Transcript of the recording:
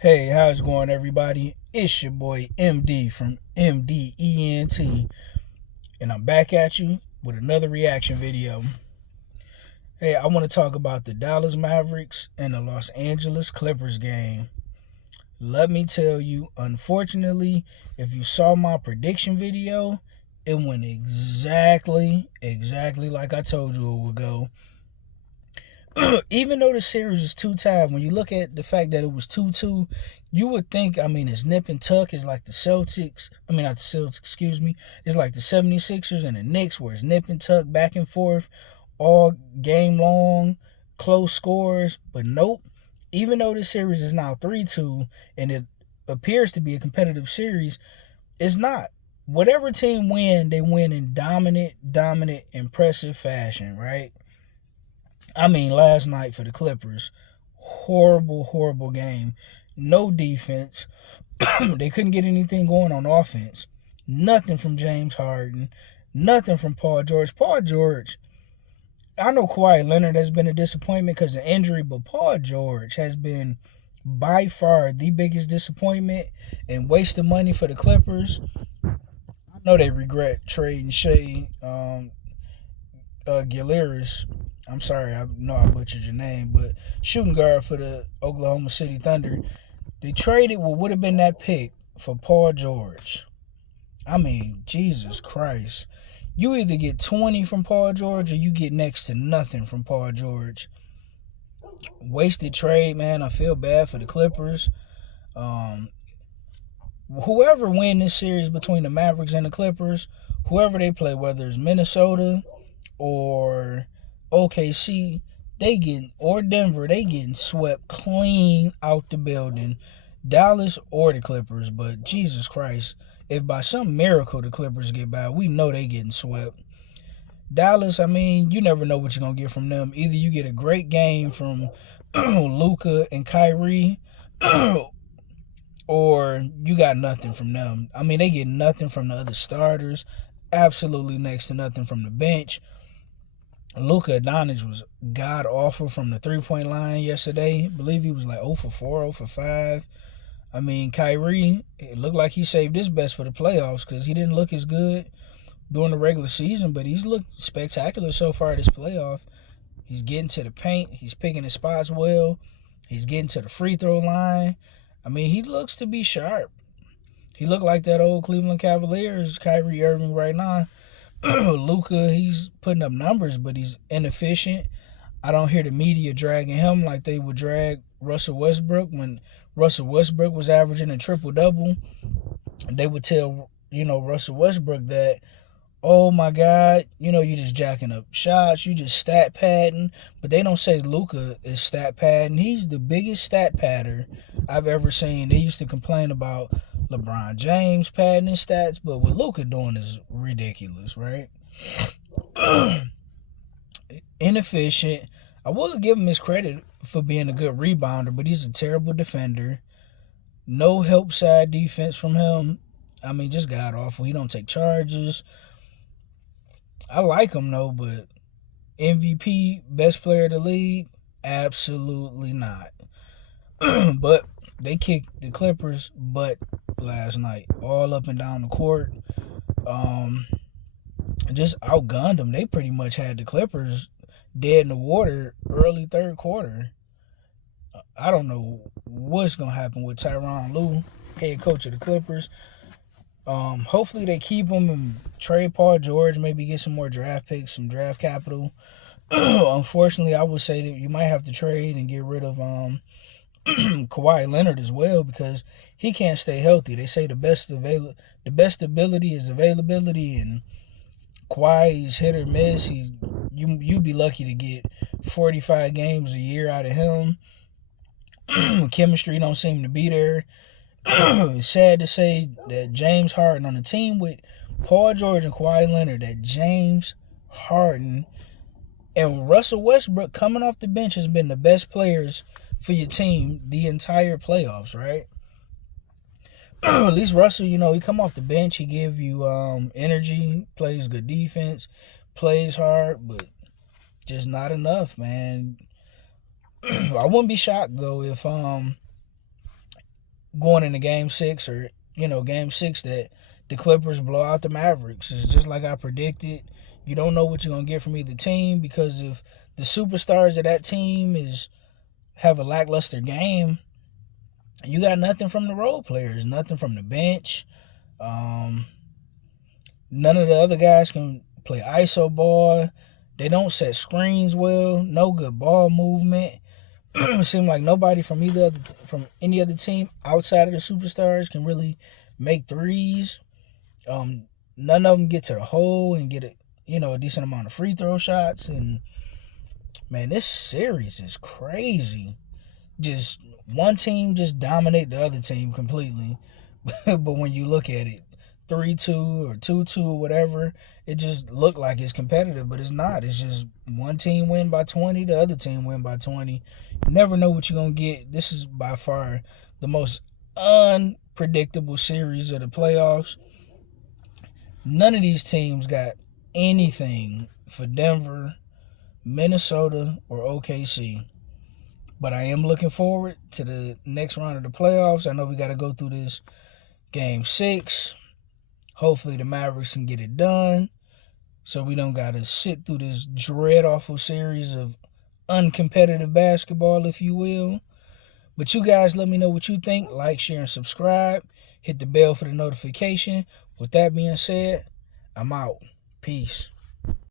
Hey, how's it going, everybody? It's your boy MD from MDENT, and I'm back at you with another reaction video. Hey, I want to talk about the Dallas Mavericks and the Los Angeles Clippers game. Let me tell you, unfortunately, if you saw my prediction video, it went exactly like I told you it would go. Even though the series is 2-tied, when you look at the fact that it was 2-2, you would think, it's nip and tuck. It's like the Celtics. Not the Celtics, excuse me. It's like the 76ers and the Knicks, where it's nip and tuck, back and forth, all game long, close scores. But nope. Even though this series is now 3-2 and it appears to be a competitive series, it's not. Whatever team win, they win in dominant, impressive fashion, right? Last night for the Clippers, horrible game. No defense. They couldn't get anything going on offense. Nothing from James Harden. Nothing from Paul George. Paul George, I know Kawhi Leonard has been a disappointment because of injury, but Paul George has been by far the biggest disappointment and waste of money for the Clippers. I know they regret trading Shea Gilgeous. I'm sorry, I know I butchered your name, but shooting guard for the Oklahoma City Thunder. They traded what would have been that pick for Paul George. Jesus Christ. You either get 20 from Paul George or you get next to nothing from Paul George. Wasted trade, man. I feel bad for the Clippers. Whoever win this series between the Mavericks and the Clippers, whoever they play, whether it's Minnesota or OKC, or Denver, they getting swept clean out the building. Dallas or the Clippers, but Jesus Christ, if by some miracle the Clippers get by, we know they getting swept. Dallas, you never know what you're gonna get from them. Either you get a great game from Luka and Kyrie, or you got nothing from them. They get nothing from the other starters, absolutely next to nothing from the bench. Luka Doncic was god awful from the 3-point line yesterday. I believe he was like 0 for 4, 0 for 5. Kyrie, it looked like he saved his best for the playoffs because he didn't look as good during the regular season, but he's looked spectacular so far this playoff. He's getting to the paint. He's picking his spots well. He's getting to the free throw line. He looks to be sharp. He looked like that old Cleveland Cavaliers Kyrie Irving right now. Luka, he's putting up numbers, but he's inefficient. I don't hear the media dragging him like they would drag Russell Westbrook. When Russell Westbrook was averaging a triple-double, they would tell, Russell Westbrook that, oh my God, you just jacking up shots, you just stat padding. But they don't say Luka is stat padding. He's the biggest stat padder I've ever seen. They used to complain about LeBron James padding his stats, but what Luka doing is ridiculous, right? Inefficient. I will give him his credit for being a good rebounder, but he's a terrible defender. No help side defense from him. Just god awful. He don't take charges. I like him though, but MVP, best player of the league, absolutely not. But they kicked the Clippers' butt last night, all up and down the court. Just outgunned them. They pretty much had the Clippers dead in the water early third quarter. I don't know what's gonna happen with Tyronn Lue, head coach of the Clippers. Hopefully they keep him and trade Paul George, maybe get some more draft picks, some draft capital. Unfortunately, I would say that you might have to trade and get rid of Kawhi Leonard as well because he can't stay healthy. They say the best ability is availability, and Kawhi's hit or miss. You'd be lucky to get 45 games a year out of him. Chemistry don't seem to be there. It's sad to say that James Harden on a team with Paul George and Kawhi Leonard, that James Harden and Russell Westbrook coming off the bench has been the best players for your team the entire playoffs, right? At least Russell, he come off the bench, he give you energy, plays good defense, plays hard, but just not enough, man. I wouldn't be shocked though if going into game 6 or, game 6 that the Clippers blow out the Mavericks. It's just like I predicted. You don't know what you're going to get from either team because if the superstars of that team have a lackluster game, you got nothing from the role players, nothing from the bench. None of the other guys can play iso ball. They don't set screens well. No good ball movement. It seems like nobody from any other team outside of the superstars can really make threes. None of them get to the hole and get a decent amount of free throw shots. And man, this series is crazy. Just one team just dominate the other team completely. But when you look at it, 3-2 or 2-2 or whatever, it just looked like it's competitive, but it's not. It's just one team win by 20, the other team win by 20. You never know what you're going to get. This is by far the most unpredictable series of the playoffs. None of these teams got anything for Denver, Minnesota, or OKC. But I am looking forward to the next round of the playoffs. I know we got to go through this game 6. Hopefully the Mavericks can get it done so we don't got to sit through this dread-awful series of uncompetitive basketball, if you will. But you guys let me know what you think. Like, share, and subscribe. Hit the bell for the notification. With that being said, I'm out. Peace.